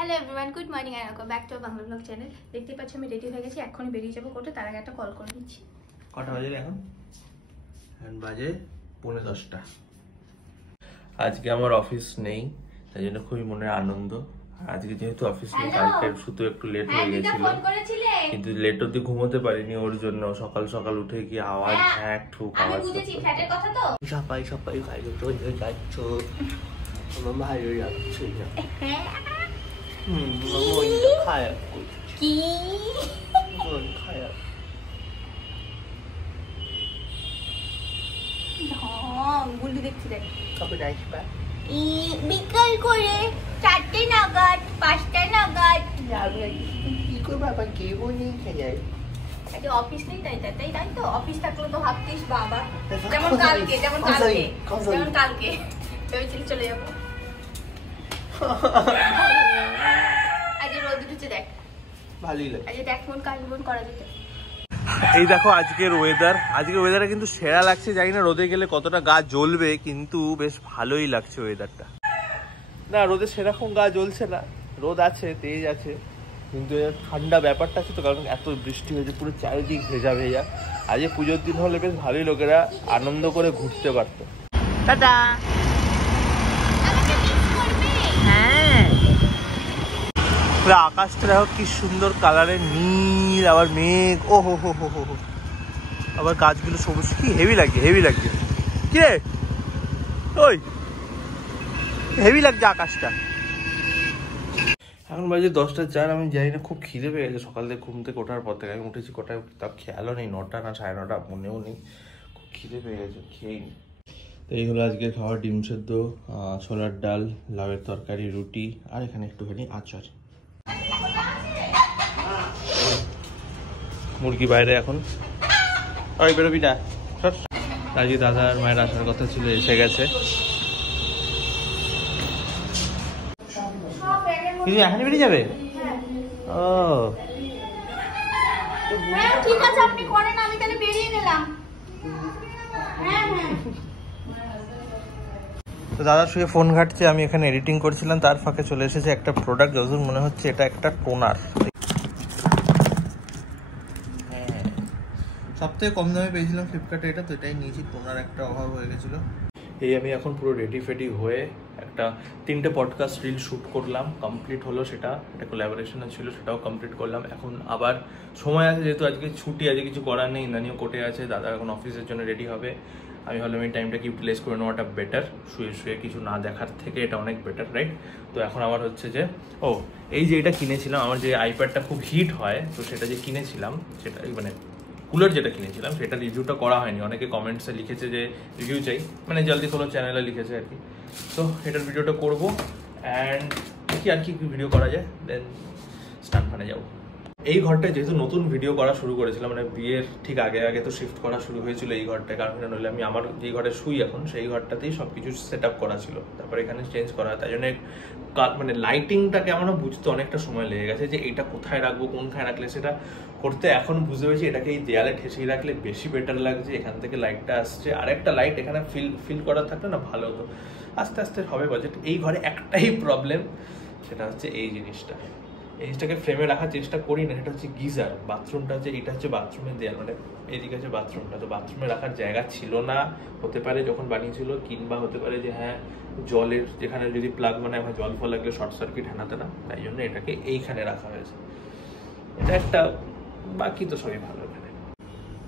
Hello everyone, good morning and welcome back to Bangla blog channel. দেখতে পাচ্ছ আমি ready হয়ে গেছি, এখনই বেরিয়ে যাবো কোর্টে। তার আগে একটা কল করে নিচ্ছি। কটা বাজে এখন? বাজে 10:45। আজকে আমার অফিস নেই, তাই জন্য খুবই মনের আনন্দ। আজকে যেহেতু অফিস নেই, কালকে শুধু একটু লেট হয়ে গেছিল, কিন্তু লেট অব্দি ঘুমোতে পারিনি ওর জন্য। সকাল সকাল উঠে গিয়ে আওয়াজ ঝ্যাক ঠুক আওয়াজ। সবাই সবাই ভালো তো যাচ্ছ, আমার ভালো যাচ্ছে না। খায় কি খায় গুলি দেখছি দেখ। কবে আসবা? বিকাল করে 4টে নাগাদ 5টা নাগাদ কি করবো? আবার কেউ নেই খেয়ে আজকে অফিস নেই, তাই তো। অফিস থাকলে তো ভাবতিস বাবা, যেমন কালকে ভেবেছিলি চলে যাবো। আজকে রোদ উঠেছে দেখ, ভালোই লাগে। আজকে দেখ মন কাজ মন করা যেত। এই দেখো আজকের ওয়েদারে কিন্তু সেরা লাগছে। জানি না রোদে গেলে কতটা গা জ্বলবে, কিন্তু বেশ ভালোই লাগছে ওয়েদারটা। না, রোদে সেরকম গা জ্বলছে না, রোদ আছে, তেজ আছে, কিন্তু ঠান্ডা ব্যাপারটা আছে তো, কারণ এত বৃষ্টি হয়েছে, পুরো চারিদিক ভেজা ভেজা। আজকে পুজোর দিন হলে বেশ ভালোই লোকেরা আনন্দ করে ঘুরতে পারতো। টাটা। হ্যাঁ, আকাশটা দেখো কি সুন্দর কালারের, নীল, আবার মেঘ, ও হো হো হো হো, আবার গাছগুলো সবুজ, কি হেভি লাগছে কি রে, ওই হেভি লাগছে আকাশটা। এখন বাজে 10:04। আমি জানি না, খুব খিদে পেয়ে গেছে সকাল থেকে, ঘুম থেকে ওঠার পর থেকে। আমি উঠেছি কটায়, তার খেয়ালও নেই, 9টা না 9:30, মনেও নেই। খুব খিদে পেয়ে গেছে, খেয়েই নি। তো এই হলো আজকে খাওয়া: ডিম সেদ্ধ, ছোলার ডাল, লাউয়ের তরকারি, রুটি, আর এখানে একটুখানি আচার। মুরগি বাইরে এখন, ওই বেরোবি না। আজকে দাদার মায়ের আসার কথা ছিল, এসে গেছে। কিছু এখনই বেরিয়ে যাবে? ও ঠিক আছে, আপনি করেন, আমি তাহলে বেরিয়ে গেলাম। তো দাদা শুয়ে ফোন ঘাটছে, আমি এখানে এডিটিং করছিলাম, তার ফাঁকে চলে এসেছে একটা প্রোডাক্ট। যতদূর মনে হচ্ছে এটা একটা টোনার। হ্যাঁ, সবথেকে কম দামে পেয়েছিলাম ফ্লিপকার্টে এটা, তো এটাই নিয়েছি। টোনার একটা অভাব হয়ে গেছিলো। এই আমি এখন পুরো রেডি ফেডি হয়ে একটা 3টে পডকাস্ট রিল শ্যুট করলাম, কমপ্লিট হলো। সেটা একটা কোলাবোরেশনে ছিল, সেটাও কমপ্লিট করলাম। এখন আবার সময় আছে, যেহেতু আজকে ছুটি, আজকে কিছু করার নেই, নানিও কোর্টে আছে, দাদা এখন অফিসের জন্য রেডি হবে। আমি ভাবলাম এই টাইমটাকে ইউটিলাইজ করে নেওয়াটা বেটার, শুয়ে কিছু না দেখার থেকে এটা অনেক বেটার, রাইট? তো এখন আমার হচ্ছে যে, এই যে এটা কিনেছিলাম, আমার যে আইপ্যাডটা খুব হিট হয়, তো সেটা যে কিনেছিলাম, সেটা মানে কুলার যেটা কিনেছিলাম, সেটা রিভিউটা করা হয়নি। অনেকে কমেন্টসে লিখেছে যে রিভিউ চাই, মানে জলদি খোলো চ্যানেলে লিখেছে আর কি। তো এটার ভিডিওটা করবো, অ্যান্ড দেখি আর কি ভিডিও করা যায়, দেন স্টান ফানে যাবো। এই ঘরটায় যেহেতু নতুন ভিডিও করা শুরু করেছিলাম, মানে বিয়ের ঠিক আগে তো শিফট করা শুরু হয়েছিল এই ঘরটায়, কারণ নইলে আমি আমার যে ঘরে শুই এখন, সেই ঘরটাতেই সব কিছু সেট আপ করা ছিল, তারপর এখানে চেঞ্জ করা। তাই জন্য মানে লাইটিংটাকে আমার বুঝতে অনেকটা সময় লেগে গেছে, যে এটা কোথায় রাখবো, কোনখানে রাখলে সেটা করতে। এখন বুঝতে পেরেছি এটাকে এই দেয়ালে ঠেসিয়ে রাখলে বেশি বেটার লাগছে, এখান থেকে লাইটটা আসছে। আর একটা লাইট এখানে ফিল করার থাকলে না ভালো হতো। আস্তে আস্তে হবে বাজেট। এই ঘরে একটাই প্রবলেম, সেটা হচ্ছে এই জিনিসটাকে ফ্রেমে রাখার চেষ্টা করি না। এটা হচ্ছে গিজার, বাথরুমটা হচ্ছে, এটা হচ্ছে বাথরুমের দেয়াল, মানে এদিকে হচ্ছে বাথরুমটা, তো বাথরুমে রাখার জায়গা ছিল না। হতে পারে যখন বানিয়েছিল, কিংবা হতে পারে যে হ্যাঁ জলের যেখানে যদি প্লাগ মানে আমার জল ফল লাগলে শর্ট সার্কিট হানাতে না, তাই জন্য এটাকে এইখানে রাখা হয়েছে। এটা একটা, বাকি তো সবই ভালো। এখানে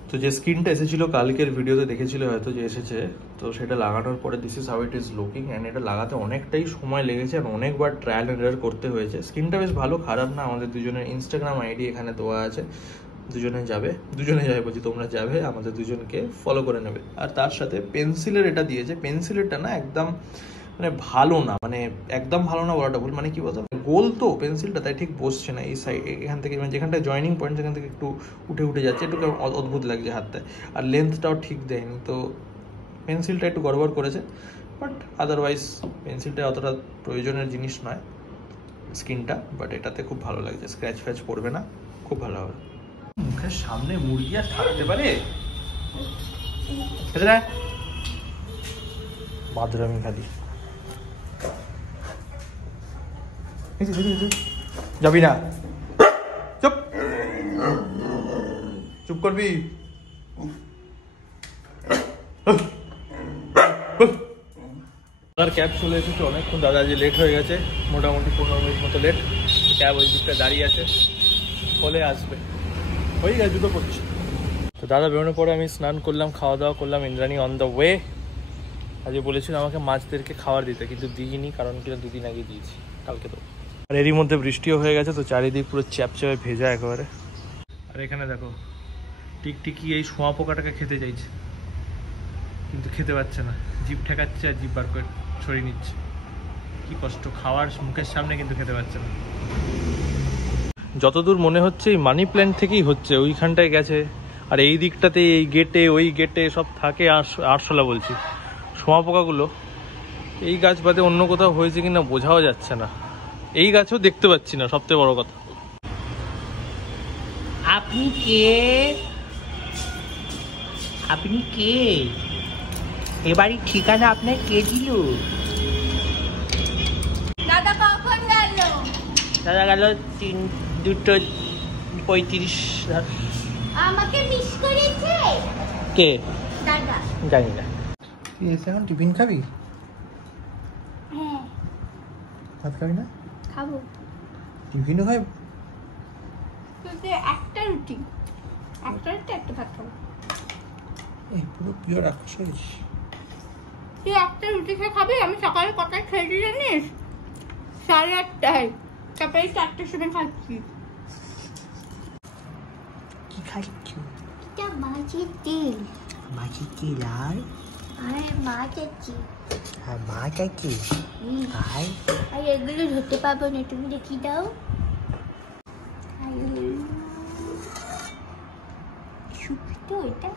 তো যে স্ক্রিনটা এসেছিল কালকের ভিডিওতে দেখেছিল হয়তো, যে এসেছে, তো সেটা লাগানোর পরে this is how it is looking. And এটা লাগাতে অনেকটাই সময় লেগেছে, আর অনেকবার ট্রায়াল এন্ড এরর করতে হয়েছে। স্ক্রিনটা বেশ ভালো, খারাপ না। আমাদের দুজনের ইনস্টাগ্রাম আইডি এখানে দেওয়া আছে, দুজনে যাবে বলছি, তোমরা যাবে, আমাদের দুজনকে ফলো করে নেবে। আর তার সাথে পেন্সিলের এটা দিয়েছে, পেন্সিলেরটা না একদম মানে ভালো না, মানে একদম ভালো না বলাটা ভুল, মানে কি বলতো, গোল তো পেন্সিলটা, তাই ঠিক বসছে না। এই সাইড এখান থেকে, মানে যেখানটা জয়েনিং পয়েন্ট, সেখান থেকে একটু উঠে যাচ্ছে, একটু অদ্ভুত লাগছে হাতটায়। আর লেন্থটাও ঠিক দেয়নি, তো পেন্সিলটা একটু গড়বড় করেছে। বাট আদারওয়াইজ পেন্সিলটা অতটা প্রয়োজনের জিনিস নয়, স্কিনটা। বাট এটাতে খুব ভালো লাগছে, স্ক্র্যাচ ফ্র্যাচ পড়বে না, খুব ভালো হবে। মুখের সামনে মুরগি আর থাকতে পারে? বাদরামি খালি। যাবি না, চুপ চুপ করবি। দাদার ক্যাব চলে এসেছে অনেকক্ষণ, দাদা আজ লেট হয়ে গেছে, মোটামুটি 15 মিনিট মতো লেট। ক্যাব ওই দিকটা দাঁড়িয়ে আছে, হলে আসবে, হয়ে গেছে, দুটো করছি। তো দাদা বেরোনোর পরে আমি স্নান করলাম, খাওয়া দাওয়া করলাম। Indrani on the way. আজকে বলেছিল আমাকে মাছদেরকে খাবার দিতে, কিন্তু দিইনি, কারণ কিনা 2 দিন আগে দিয়েছি, কালকে তো। আর এরই মধ্যে বৃষ্টিও হয়ে গেছে, তো চারিদিক পুরো চ্যাপচ্যাপে ভেজা একেবারে। আর এখানে দেখো টিকটিকি এই শোঁয়া পোকাটাকে খেতে চাইছে, কিন্তু খেতে পাচ্ছে না, জিভ ঠেকাচ্ছে আর জিভ বার করে ছড়িয়ে নিচ্ছে। কি কষ্ট, খাওয়ার মুখের সামনে কিন্তু খেতে পাচ্ছে না। যতদূর মনে হচ্ছে এই মানি প্ল্যান্ট থেকেই হচ্ছে, ওইখানটায় গেছে। আর এই দিকটাতে এই গেটে ওই গেটে সব থাকে আরশোলা বলছি, শোঁয়া পোকাগুলো। এই গাছ বাদে অন্য কোথাও হয়েছে কিনা বোঝাও যাচ্ছে না, এই গাছও দেখতে পাচ্ছি না, সবথেকে বড় কথা। আপনি কে? আপনি কে? এবারই ঠিকানা আপনার কে দিল? দাদা কখন গেল? দাদা গেল 2:35। আমাকে মিস করেছে কে? দাদা। জানি না। তুই এসে এখন টিফিন খাবি? হ্যাঁ ভাত খাবি না? খাবো। টিফিনও খাই? কিন্তু একটা রুটি, একটা ভাত খাবো। এই পুরো পিওর রাক্ষস হয়েছিস। তুই একটা রুটি খেয়ে খাবি? আমি সকালে কটায় খেয়েছি জানিস? 8:30টায়, তারপরে 4টার সময় খাচ্ছি। কি খাচ্ছ? এটা মাছের তেল। মাছের তেল আর মাছ আছে। আর মাছ আছে। আর আর এগুলো ধরতে পারবো না, তুমি দেখি দাও। শুক্তো এটা?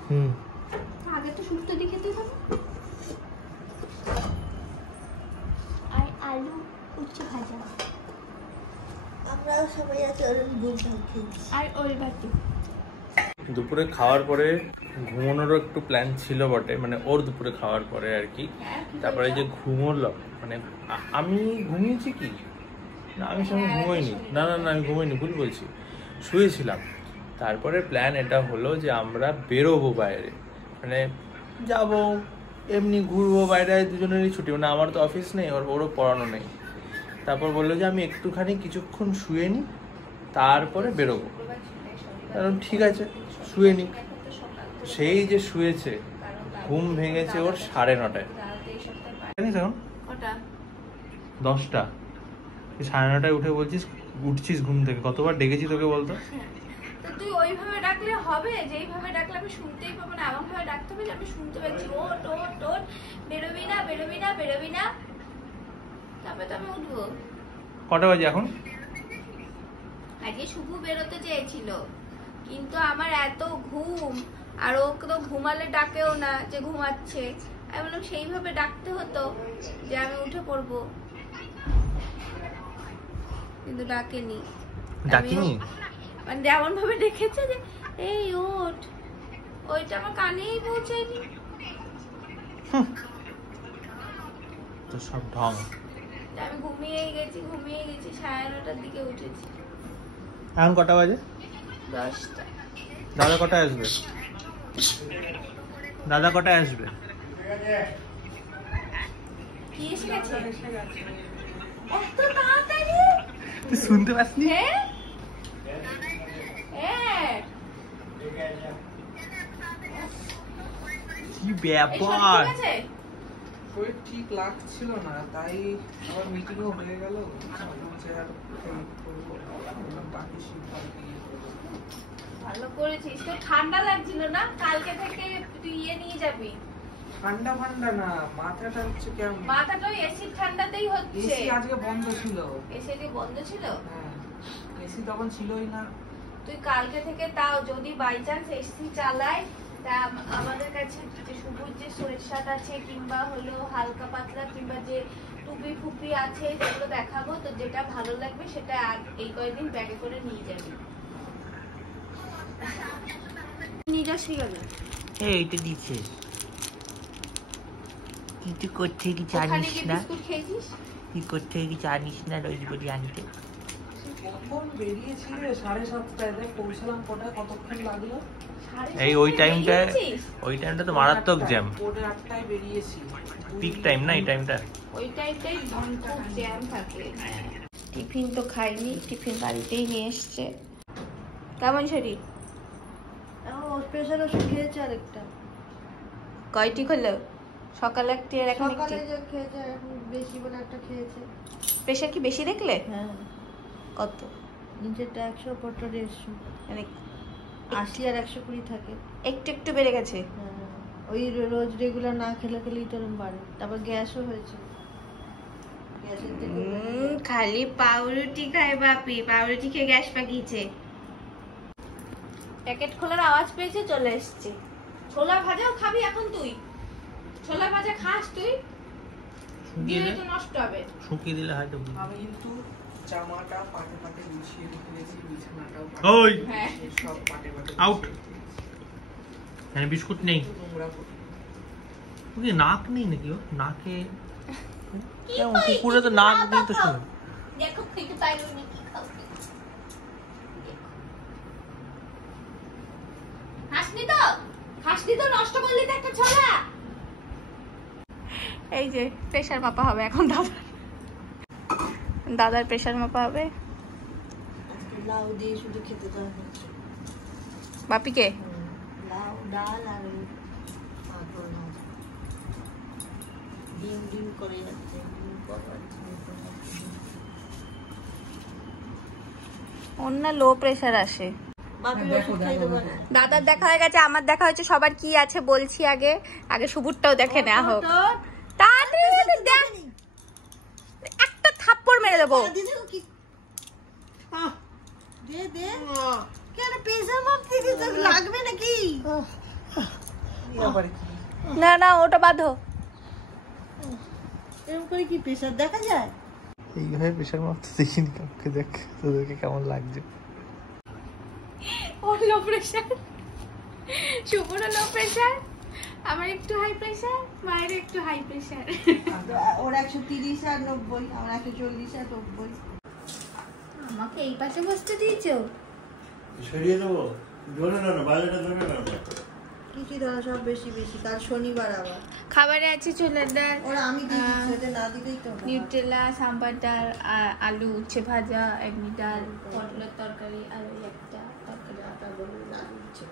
আগে তো শুক্তো দিয়ে খেতে হবে। আর আলু উচ্ছে ভাজা। আমরাও সবাই আছে গুড় ভাত খেয়েছি। আর ওল বাটি। দুপুরে খাওয়ার পরে ঘুমানোরও একটু প্ল্যান ছিল বটে, মানে ওর দুপুরে খাওয়ার পরে আর কি। তারপরে যে ঘুমোলো, মানে আমি ঘুমিয়েছি কি না, আমি সঙ্গে ঘুমোইনি, না না না আমি ঘুমোইনি, ভুল বলছি, শুয়েছিলাম। তারপরে প্ল্যান এটা হলো যে আমরা বেরোবো বাইরে, মানে যাব এমনি ঘুরবো বাইরে, দুজনেরই ছুটি, মানে আমার তো অফিস নেই, ওরও পড়ানো নেই। তারপর বললো যে আমি একটুখানি কিছুক্ষণ শুয়ে নিই, তারপরে বেরোবো। কারণ ঠিক আছে শুয়ে নিক। সেই যে শুয়েছে, ঘুম ভেঙেছে ওর 9:30টায়। জানিস এখন কটা? 10টা। 9:30টায় উঠে বলছিস উঠছিস ঘুম থেকে, কতবার ডেকেছি তোকে বলতো? তো তুই ওইভাবে ডাকলে হবে? যেইভাবে ডাকলে আমি শুনতেই পাবো না, এমন ভাবে ডাকতে হবে যে আমি শুনতে পাচ্ছি। ওট ওট ওট, বেরোবি না বেরোবি না বেরোবি না, তারপরে তো আমি উঠবো। কটা বাজে এখন? আজকে শুভ বেরোতে চেয়েছিল, কিন্তু আমার এত ঘুম, আর ও তো ঘুমালে ডাকেও না যে ঘুমাচ্ছে। আমি বললাম সেইভাবে ডাকতে হতো যে আমি উঠে পড়বো, কিন্তু ডাকেনি। ডাকিনি? মানে এমন ভাবে দেখেছে যে এই ওঠ, ওইটা আমার কানেই পৌঁছায়নি। তো সব ঢং। আমি ঘুমিয়েই গেছি 9:30টার দিকে উঠেছি। এখন কটা বাজে? 10টা। দাদা কটায় আসবে? দাদা কটায় আসবে? কি এসে গেছে? এত তাড়াতাড়ি? তুই শুনতে পাসনি? হ্যাঁ হ্যাঁ। কি ব্যাপার? শরীর ঠিক লাগছিল না, তাই আবার মিটিংও হয়ে গেল। ভালো করেছিস, তো ঠান্ডা লাগছিল না? কালকে থেকে তুই নিয়ে যাবি। ঠান্ডা ফান্ডা না, মাথাটা হচ্ছে কেমন। মাথাটা এসি ঠান্ডাতেই হচ্ছে। এসি আজকে বন্ধ ছিল। এসি আজকে বন্ধ ছিল? হ্যাঁ, এসি তখন ছিলই না। তুই কালকে থেকে তাও যদি বাই চান্স এসি চালায়, তা আমাদের কাছে যে সবুজ যে সরিষাটা আছে, কিংবা হলো হালকা পাতলা, কিংবা যে টুপি ফুপি আছে, যেগুলো দেখাবো, তো যেটা ভালো লাগবে সেটা এই কয়েকদিন ব্যাগে করে নিয়ে যাবি। নিয়ে যাস ঠিক আছে? এইটা দিচ্ছে। কিছু করছে কি ওখানে জানিস কি না? বিস্কুট খেয়েছিস? কি করতে কি জানিস না রোজ বলি আনতে। কখন বেরিয়েছিলে? 7:30টায়। দেখ পৌঁছলাম কটায়, কতক্ষণ লাগলো? এই ওই টাইমটা তো মারাত্মক জ্যাম। 8:30টায় বেরিয়েছি। পিক টাইম না এই টাইমটা। ওই টাইমটাই খুব জ্যাম থাকে। টিফিন তো খাইনি, টিফিন বাড়িতেই নিয়ে এসছে। কেমন শরীর? প্রেশার ওষুধ খেয়েছে আরেকটা। কয়টি হলো? সকালে একটি আর এখন একটি। সকালে যে খেয়েছে এখন বেশি বলে একটা খেয়েছে। প্রেশার কি বেশি দেখলে? হ্যাঁ। কত? নিচেরটা 100 পরটা 150। মানে 80 আর 120 থাকে। একটু একটু বেড়ে গেছে। হ্যাঁ, ওই রোজ রেগুলার না খেলেই তো এরকম বাড়ে। তারপর গ্যাসও হয়েছে। গ্যাসের থেকে খালি পাউরুটি খায় বাপি, পাউরুটি খেয়ে গ্যাস পাকিয়েছে। প্যাকেট খোলার আওয়াজ পেয়েছে, চলে এসছে। ছোলা ভাজাও খাবি এখন তুই? ছোলা ভাজা খাস তুই? দিলে তো নষ্ট হবে। শুকিয়ে দিলে হয়তো। আমি কিন্তু জামাটা পাটে পাটে বিছিয়ে রেখে দিয়েছি, বিছানাটাও ওই হ্যাঁ। সব পাটে পাটে আউট। হ্যাঁ বিস্কুট নেই। নোংরা করে। ওকে নাক নেই নাকি? ও নাকে কেমন কুকুরে তো নাক দিয়ে তো শোনে। দেখো খেতে পারো নাকি, খাও। খাসনি তো নষ্ট করলি তো একটা ছোলা। এই যে প্রেসার মাপা হবে এখন দাদার প্রেসার মাপা হবে। লাউ দিয়ে শুধু খেতে দেওয়া হচ্ছে। বাপিকে লাউ, ডাল আর পাঁপড় ভাজা। ডিম করে যাচ্ছে। অন্য লো প্রেসার আসে। বাপির ওষুধ খাইতে পারে। দাদার দেখা হয়ে গেছে, আমার দেখা হয়েছে। সবার কি আছে বলছি, আগে শুভুরটাও দেখে নেওয়া হোক। তাড়াতাড়ি দেখ, একটা থাপ্পড় মেরে দেবো। দে কেন প্রেসার মাপতে কি তোর লাগবে নাকি? না না, ওটা বাঁধো। এরকম করে কি প্রেসার দেখা যায়? এইভাবে প্রেশার মাপতে দেখিনি কাউকে। দেখ তোদেরকে কেমন লাগছে। ওর লো প্রেসার, শুভর লো প্রেসার, আমার একটু হাই প্রেসার, মায়ের একটু হাই প্রেসার। ওর 130 আর 90, আমার 140 আর 90। আমাকে এই পাশে বসতে দিয়েছো? সরিয়ে দেবো, ধরে না বাইরেটা ধরে না। কি ধরা সব বেশি কাল শনিবার আবার খাবারে আছে ছোলার ডাল, ওরা আমি দিয়ে দিচ্ছি, ওটা না দিলেই তো না। নিউট্রেলা, সাম্বার ডাল, আলু উচ্ছে ভাজা, এমনি ডাল, পটলের তরকারি আর ওই একটা তরকারি। আটা বলে না দিচ্ছে।